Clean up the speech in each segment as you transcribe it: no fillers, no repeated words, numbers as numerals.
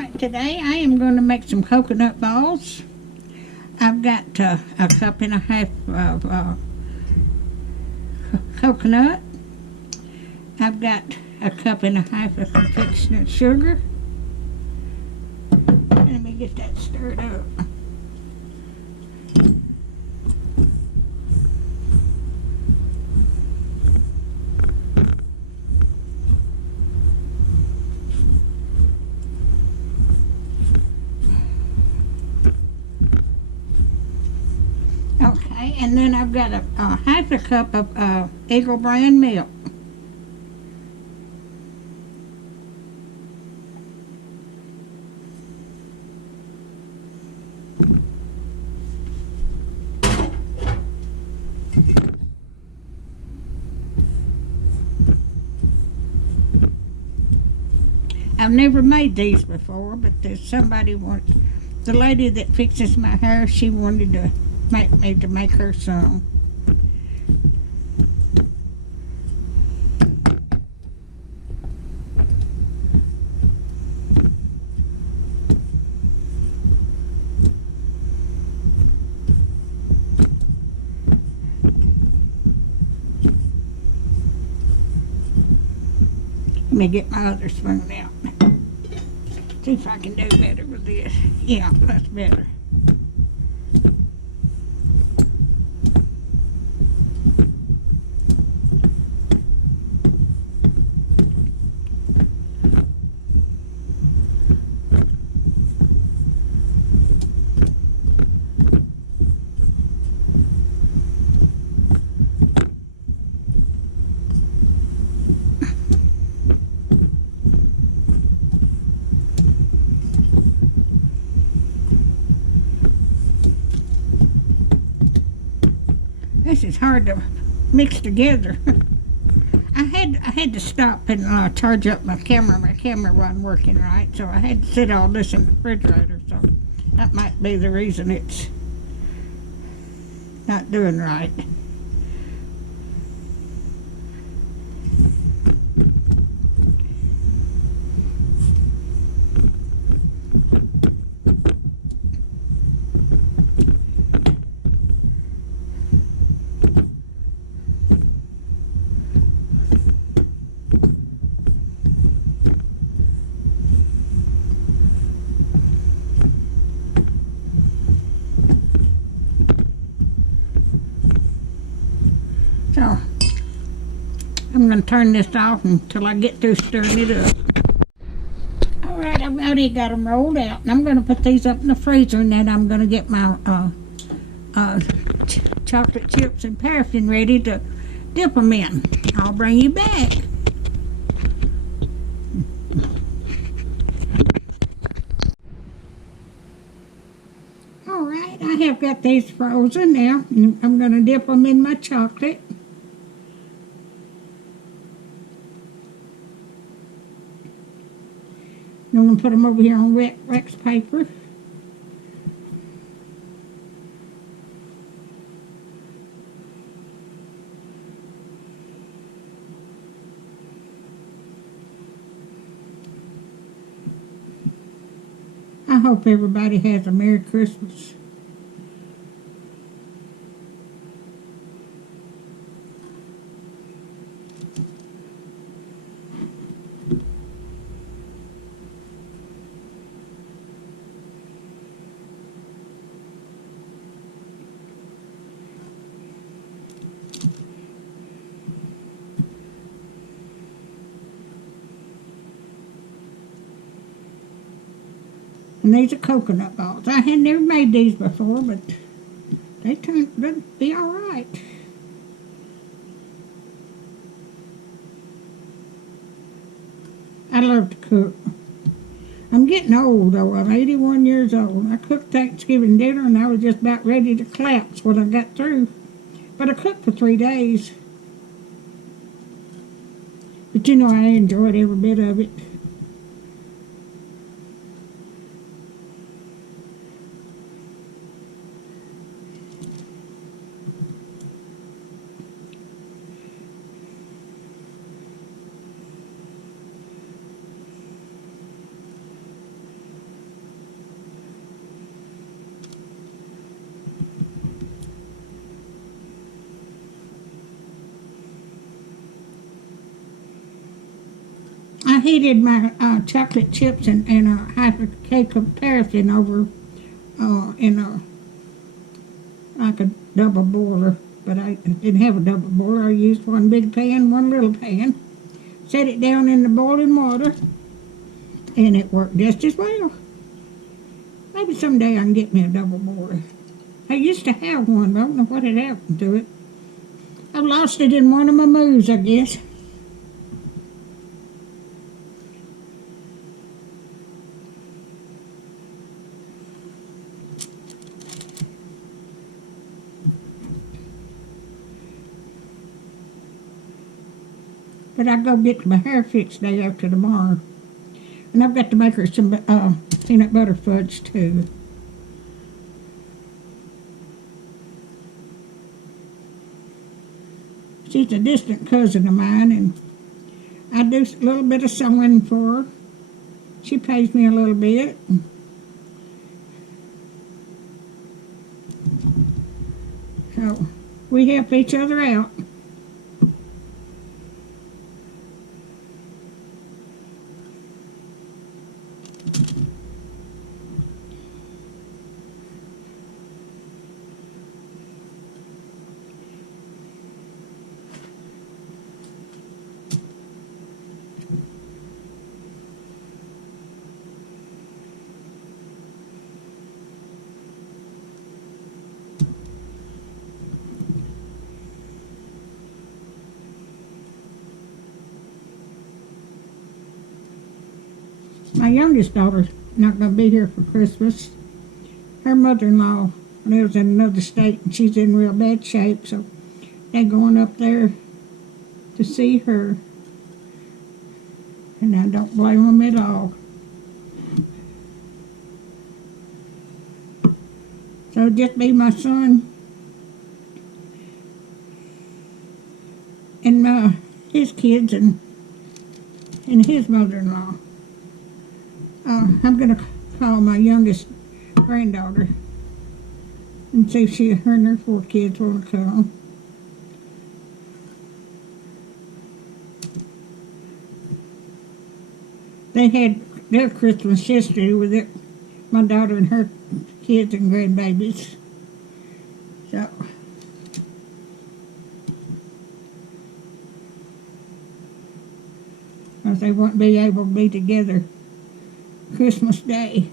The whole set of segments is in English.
Alright, today I am going to make some coconut balls. I've got a cup and a half of coconut. I've got a cup and a half of confectioner sugar. Let me get that stirred up. Okay, and then I've got a half a cup of Eagle brand milk. I've never made these before, but there's somebody the lady that fixes my hair, she wanted to make me to make her some. Let me get my other spoon out. See if I can do better with this. Yeah, that's better. This is hard to mix together. I had to stop and charge up my camera. My camera wasn't working right, so I had to set all this in the refrigerator. So that might be the reason it's not doing right. So I'm going to turn this off until I get through stirring it up. Alright, I've already got them rolled out, and I'm going to put these up in the freezer, and then I'm going to get my chocolate chips and paraffin ready to dip them in. I'll bring you back. Alright, I have got these frozen now, and I'm going to dip them in my chocolate. I'm going to put them over here on wet wax paper. I hope everybody has a Merry Christmas. And these are coconut balls. I had never made these before, but they'll be all right. I love to cook. I'm getting old, though. I'm 81 years old. I cooked Thanksgiving dinner, and I was just about ready to collapse when I got through. But I cooked for 3 days. But you know, I enjoyed every bit of it. I heated my chocolate chips and a half a cake of paraffin over in a like a double boiler, but I didn't have a double boiler. I used one big pan, one little pan. Set it down in the boiling water, and it worked just as well. Maybe someday I can get me a double boiler. I used to have one, but I don't know what had happened to it. I lost it in one of my moves, I guess. But I go get my hair fixed day after tomorrow. And I've got to make her some peanut butter fudge too. She's a distant cousin of mine, and I do a little bit of sewing for her. She pays me a little bit. So we help each other out. My youngest daughter's not going to be here for Christmas. Her mother-in-law lives in another state, and she's in real bad shape, so they're going up there to see her. And I don't blame them at all. So it'll just be my son and his kids and his mother-in-law. I'm going to call my youngest granddaughter and see if her and her 4 kids want to come. They had their Christmas yesterday with my daughter and her kids and grandbabies. So, because they won't be able to be together Christmas Day.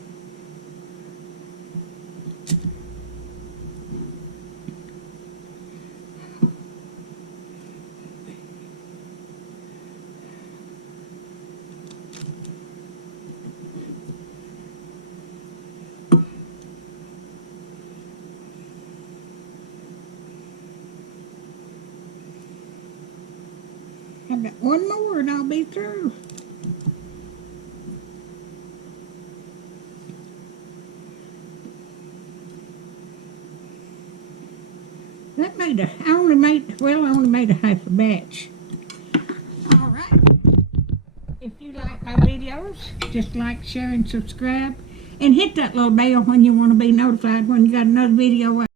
I've got one more and I'll be through. I only made a half a batch. All right. If you like my videos, just like, share, and subscribe. And hit that little bell when you want to be notified when you got another video